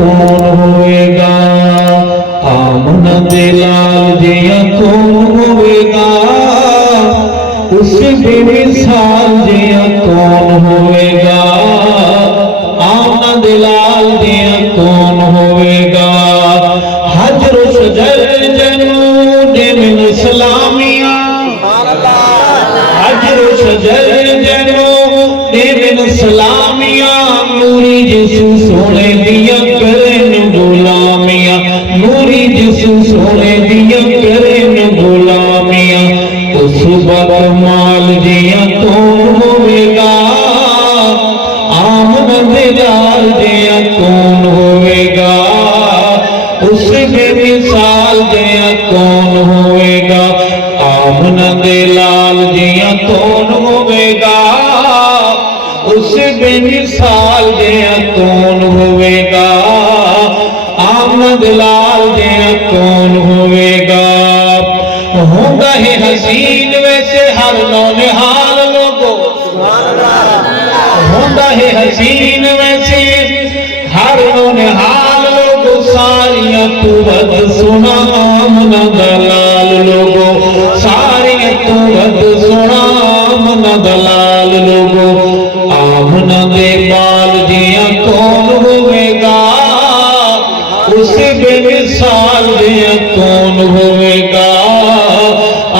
کون ہوئے گا آمنہ دے لال جیا کون ہوئے گا اس بے مثال جیا کون ہوئے گا آمنہ دے لال جیا کون ہوئے گا حجر و شجر جنود من سلامیاں حجر و شجر جنود من سلامیاں نوری جسو سونے دیا کرن غلامیاں نوری جسو سونے دیا کرن غلامیاں اس بکمال دیا کون ہوئے گا آمنہ دے لال دیا کون ہوئے گا اس بے مثال دیا کون ہوئے گا آمنہ دے لال دیا کون ہوئے گا اس بے مثال دیا کون ہوئے گا آمنہ دے لال دیا کون ہوئے گا ہوگا ہے حسین ویسے ہر نونہال لوگوں ہوگا ہے حسین ویسے ہر نونہال لوگوں ساریاں تو بد سنا آمنہ دلال لوگوں ساریاں تو بد سنا آمنہ دلال لوگوں آمنہ دے بال دیا کون ہوئے گا اس بے مثال دیا کون ہوئے گا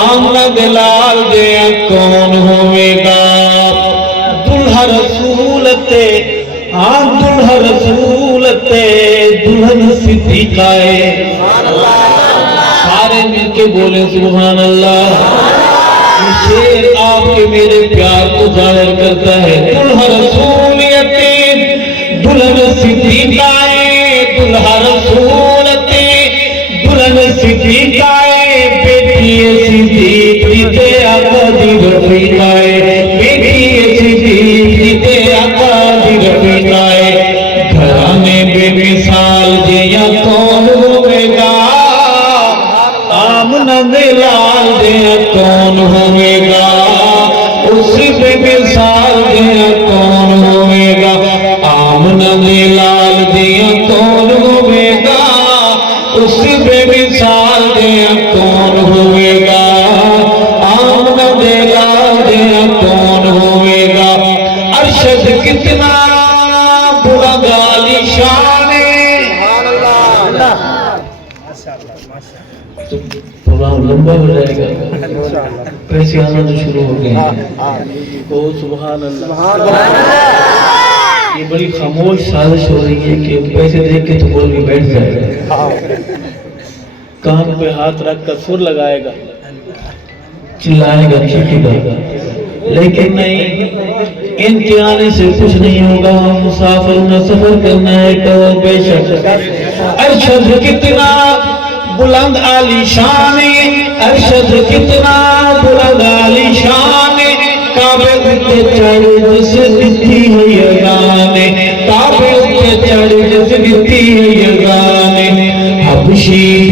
آمنہ دے لال دیا کون ہوئے گا دلہا رسولتے دلہا رسولتے دلہن صدیقائے سارے مل کے بولیں سبحان اللہ یہ شیر آپ کے میرے پیار کو ظاہر کرتا ہے دلہا رسولیتے دلہن صدیقائے دلہا رسولتے دلہن صدیقائے بیٹی صدیق دیتے آقا دی رفیقائے بیٹی صدیق دیتے آقا دی رفیقائے گھرانے بے مثال جیا کون ہوئے گا آمنہ دے لال جیا کون ہوئے گا اس بے مثال جیا کون ہوئے گا آمنہ دے لال جیا کون ہوئے گا اس بے مثال جیا کون ہوئے گا آمنہ دے لال جیا کون ہوئے گا ارشد کتنا بلند عالی شان پروگرام لمبا ہو جائے گا پیسے آنا تو شروع ہو گئے او سبحان اللہ یہ بڑی خاموش سازش ہو رہی ہے کہ پیسے دیکھ کے تو بولوی بیٹھ جائے گا کان پہ ہاتھ رکھ کر سر لگائے گا چلائے گا چیخے گا لیکن نہیں ان کے آنے سے کچھ نہیں ہوگا مسافر نہ سفر کرنا ہے تو بے شک ارشد کتنا بلند عالی شان ارشد کتنا بلند عالی شان کعبے اتے چڑھ جس دیتی ہے یگان کعبے اتے چڑھ جس دیتی ہے یگان حبشی